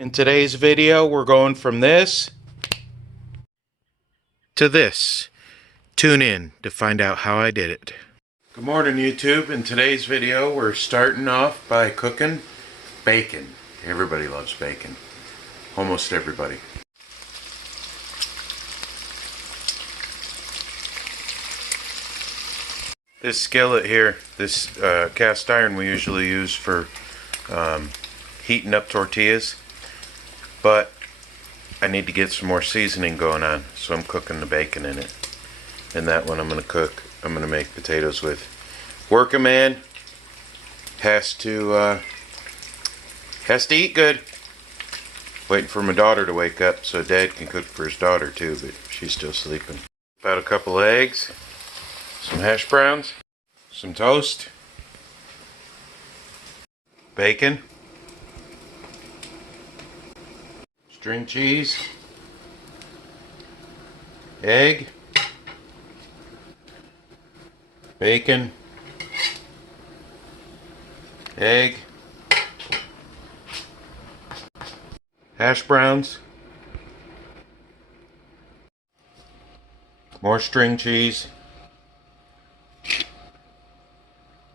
In today's video, we're going from this to this. Tune in to find out how I did it. Good morning, YouTube. In today's video, we're starting off by cooking bacon. Everybody loves bacon. Almost everybody. This skillet here, this cast iron we usually use for heating up tortillas, but I need to get some more seasoning going on, so I'm cooking the bacon in it. And that one I'm going to make potatoes with. Working man has to eat good. Waiting for my daughter to wake up so Dad can cook for his daughter too, but she's still sleeping. About a couple eggs, some hash browns, some toast, bacon, string cheese, egg, bacon, egg, hash browns, more string cheese,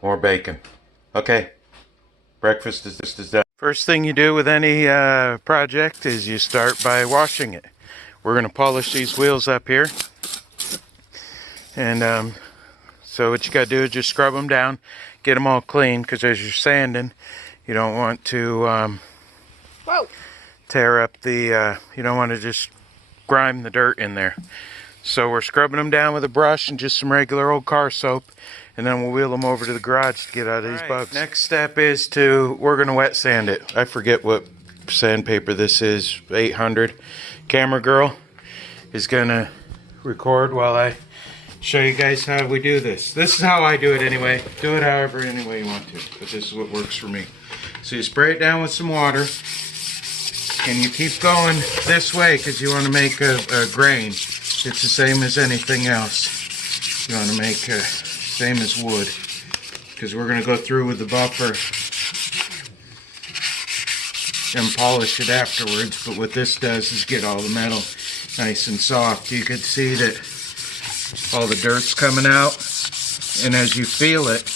more bacon. Okay, breakfast is done. First thing you do with any project is you start by washing it. We're going to polish these wheels up here. And so what you got to do is just scrub them down, get them all clean, because as you're sanding, you don't want to tear up the, you don't want to just grime the dirt in there. So we're scrubbing them down with a brush and just some regular old car soap, and then we'll wheel them over to the garage to get out of these bugs. Next step is we're going to wet sand it. I forget what sandpaper this is, 800. Camera girl is going to record while I show you guys how we do this. This is how I do it anyway. Do it however any way you want to, but this is what works for me. So you spray it down with some water, and you keep going this way because you want to make a grain. It's the same as anything else. You want to make same as wood, because we're going to go through with the buffer and polish it afterwards. But what this does is get all the metal nice and soft. You could see that all the dirt's coming out, and as you feel it,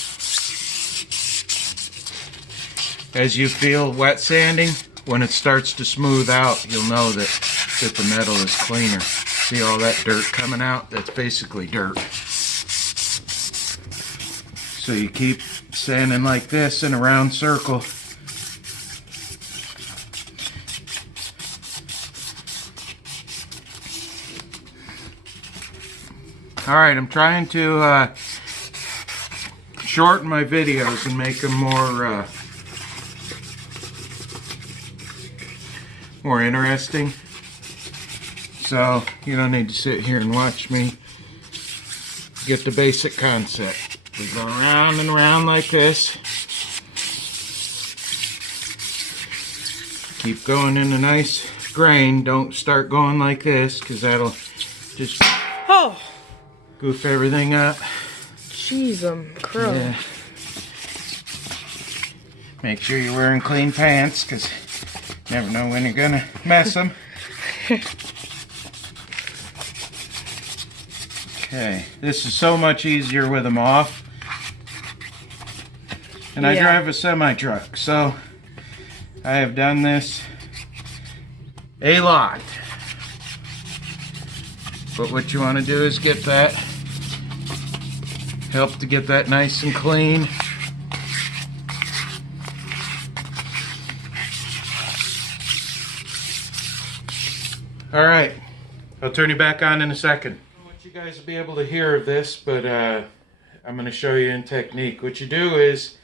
as you feel wet sanding, when it starts to smooth out, you'll know that the metal is cleaner. See all that dirt coming out? That's basically dirt. So you keep sanding like this in a round circle. Alright, I'm trying to shorten my videos and make them more interesting. So you don't need to sit here and watch me. Get the basic concept. We go around and around like this. Keep going in a nice grain. Don't start going like this, because that'll just goof everything up. Jeez, crow. Yeah. Make sure you're wearing clean pants, because you never know when you're gonna mess them. Okay, this is so much easier with them off. And I drive a semi-truck, so I have done this a lot. But what you want to do is get that, help to get that nice and clean. Alright, I'll turn you back on in a second. I want you guys to be able to hear this, but I'm going to show you in technique. What you do is,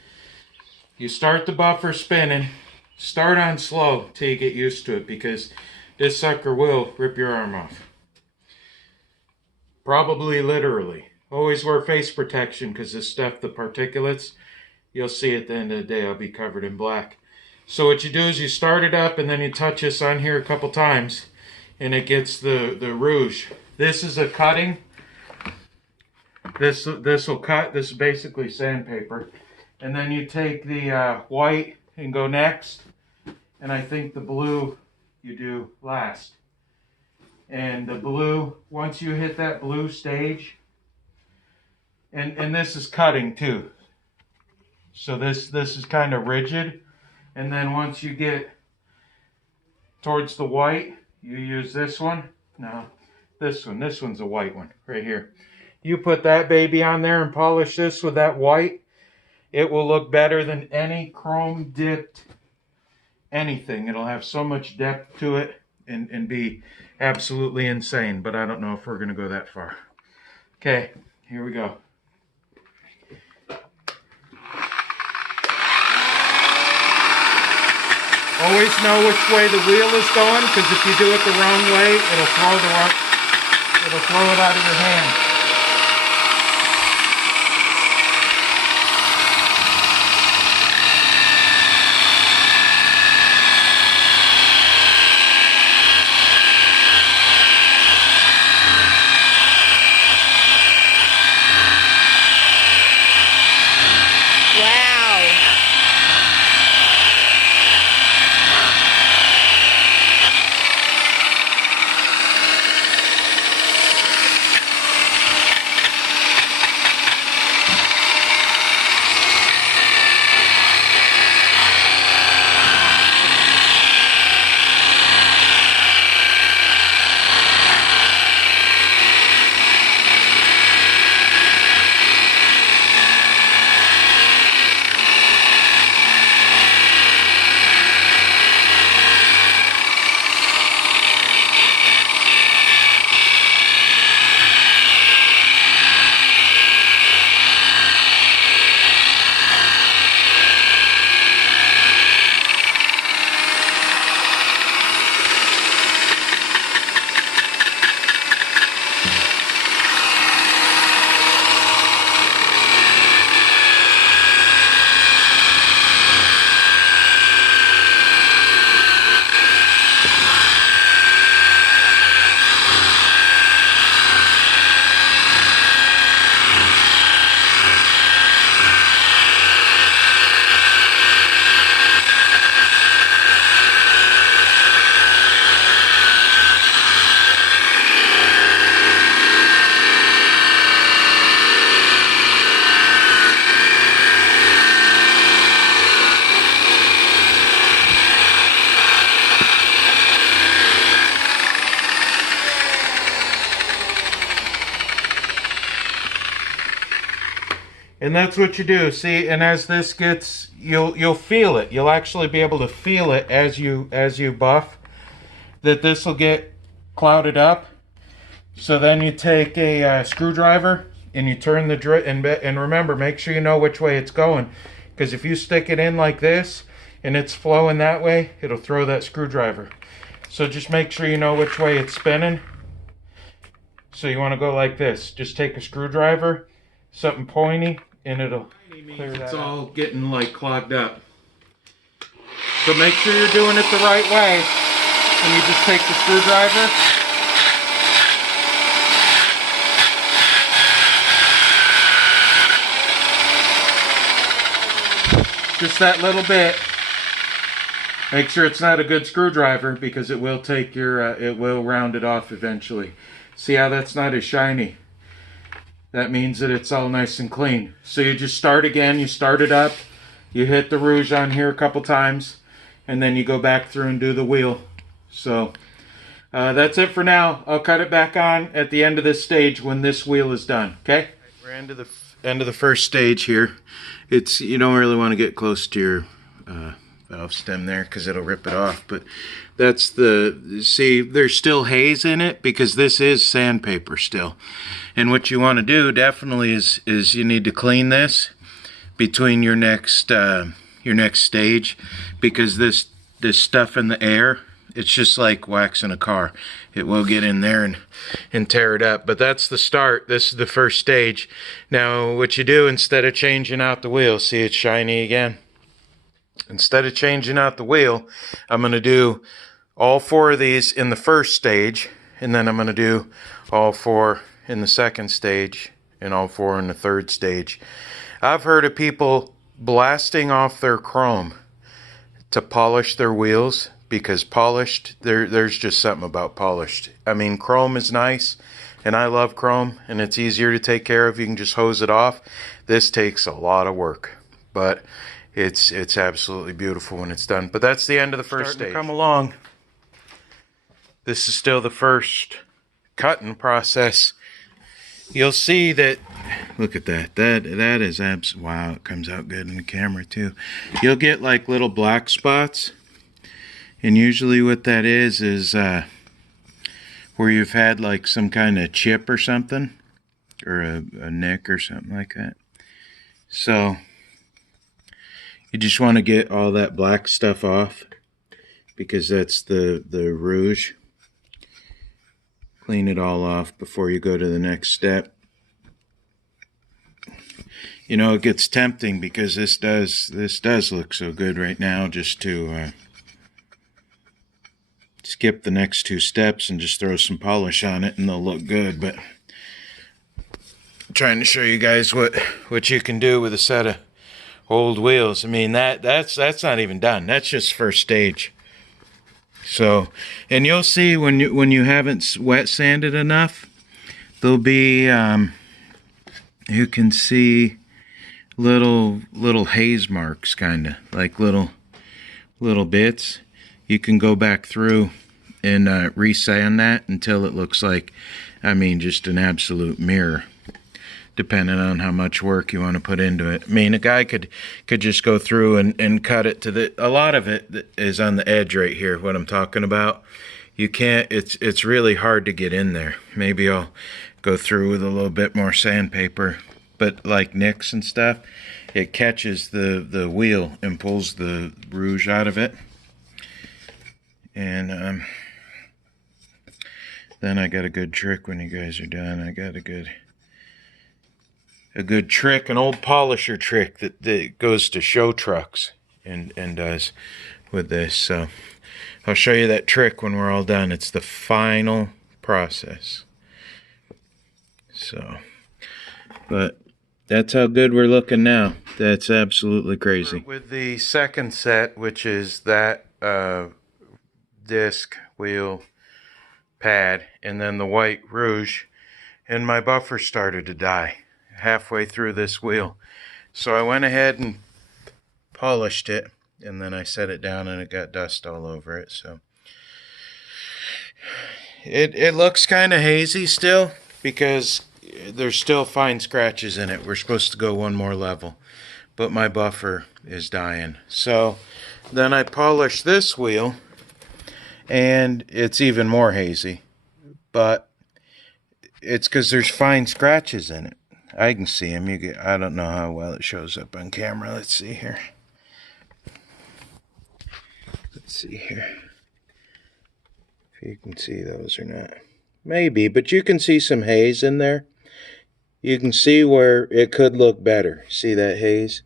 you start the buffer spinning, start on slow till you get used to it, because this sucker will rip your arm off. Probably literally. Always wear face protection, because this stuff, the particulates, you'll see at the end of the day I'll be covered in black. So what you do is you start it up, and then you touch this on here a couple times, and it gets the rouge. This is a cutting. This will cut. This is basically sandpaper. And then you take the white and go next, and I think the blue you do last. And the blue, once you hit that blue stage, and this is cutting too. So this is kind of rigid. And then once you get towards the white, you use this one. No, this one. This one's a white one right here. You put that baby on there and polish this with that white. It will look better than any chrome dipped anything. It'll have so much depth to it and be absolutely insane. But I don't know if we're going to go that far. Okay, here we go. Always know which way the wheel is going, because if you do it the wrong way, it'll throw it out of your hand. And that's what you do. See, and as this gets, you'll feel it. You'll actually be able to feel it as you buff, that this will get clouded up. So then you take a screwdriver and you turn the and remember, make sure you know which way it's going, because if you stick it in like this and it's flowing that way, it'll throw that screwdriver. So just make sure you know which way it's spinning. So you want to go like this. Just take a screwdriver, something pointy, and it'll clear that. It's all getting like clogged up. So make sure you're doing it the right way. And you just take the screwdriver. Just that little bit. Make sure it's not a good screwdriver, because it will take your, it will round it off eventually. See how that's not as shiny? That means that it's all nice and clean. So you just start again, you start it up, you hit the rouge on here a couple times, and then you go back through and do the wheel. So that's it for now. I'll cut it back on at the end of this stage when this wheel is done, okay? We're into the end of the first stage here. It's, you don't really want to get close to your valve stem there, because it'll rip it off, but that's the, see, there's still haze in it because this is sandpaper still. And what you want to do definitely is you need to clean this between your next stage, because this stuff in the air, it's just like waxing a car. It will get in there and tear it up. But that's the start. This is the first stage. Now what you do, instead of changing out the wheel, see it's shiny again? Instead of changing out the wheel, I'm going to do all 4 of these in the first stage, and then I'm going to do all 4 in the second stage and all 4 in the third stage. I've heard of people blasting off their chrome to polish their wheels, because polished, there's just something about polished. I mean, chrome is nice, and I love chrome, and it's easier to take care of. You can just hose it off. This takes a lot of work, but it's absolutely beautiful when it's done. But that's the end of the first stage. Come along. This is still the first cutting process. You'll see that, look at that. That is wow, it comes out good in the camera too. You'll get like little black spots. And usually what that is where you've had like some kind of chip or something. Or a nick or something like that. So, you just want to get all that black stuff off. Because that's the rouge. Clean it all off before you go to the next step. You know, it gets tempting because this does look so good right now, just to skip the next two steps and just throw some polish on it and they'll look good. But I'm trying to show you guys what you can do with a set of old wheels. I mean, that's not even done. That's just first stage. So, and you'll see when you haven't wet sanded enough, there'll be you can see little haze marks, kind of like little bits. You can go back through and resand that until it looks like, I mean, just an absolute mirror, depending on how much work you want to put into it. I mean, a guy could just go through and cut it to a lot of it is on the edge right here, what I'm talking about. You can't, it's really hard to get in there. Maybe I'll go through with a little bit more sandpaper, but like nicks and stuff, it catches the wheel and pulls the rouge out of it. And then I got a good trick when you guys are done. I got a good trick, an old polisher trick that goes to show trucks and does with this. So I'll show you that trick when we're all done. It's the final process. So, but that's how good we're looking now. That's absolutely crazy. With the second set, which is that disc wheel pad and then the white rouge, and my buffer started to die halfway through this wheel. So I went ahead and polished it, and then I set it down and it got dust all over it. So it looks kind of hazy still because there's still fine scratches in it. We're supposed to go one more level, but my buffer is dying. So then I polished this wheel and it's even more hazy, but it's because there's fine scratches in it. I can see them. I don't know how well it shows up on camera. Let's see here. Let's see here. If you can see those or not. Maybe, but you can see some haze in there. You can see where it could look better. See that haze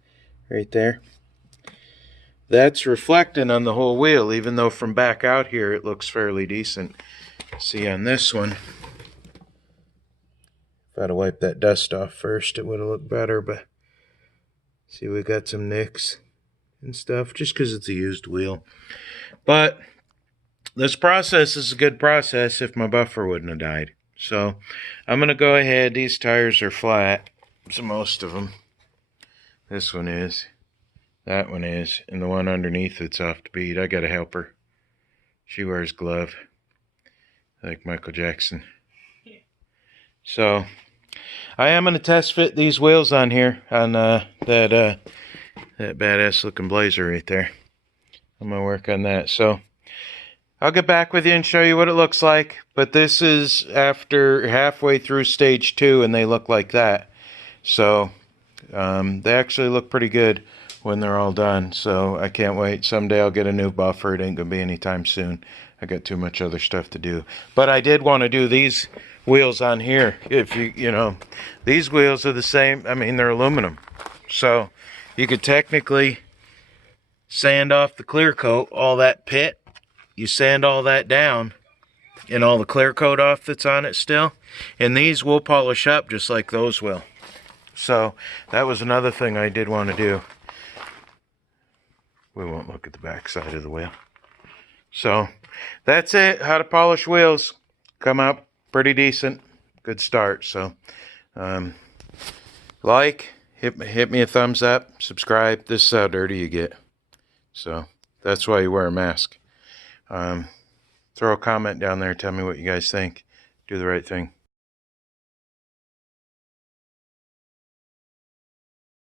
right there? That's reflecting on the whole wheel, even though from back out here it looks fairly decent. See on this one, if I'd have wiped that dust off first, it would have looked better, but see, we got some nicks and stuff just because it's a used wheel. But this process is a good process if my buffer wouldn't have died. So I'm going to go ahead. These tires are flat, so most of them. This one is. That one is. And the one underneath it's off the bead. I got to help her. She wears glove like Michael Jackson. So I am going to test fit these wheels on here on that badass looking Blazer right there. I'm going to work on that. So I'll get back with you and show you what it looks like. But this is after halfway through stage 2 and they look like that. So they actually look pretty good when they're all done. So I can't wait. Someday I'll get a new buffer. It ain't going to be anytime soon. I got too much other stuff to do. But I did want to do these wheels on here. If you know, these wheels are the same. I mean, they're aluminum. So you could technically sand off the clear coat, all that pit. You sand all that down and all the clear coat off that's on it still. And these will polish up just like those will. So that was another thing I did want to do. we won't look at the back side of the wheel. So that's it. How to polish wheels. Come out pretty decent. Good start. So like, hit me a thumbs up, subscribe. This is how dirty you get. So that's why you wear a mask. Throw a comment down there. Tell me what you guys think. Do the right thing.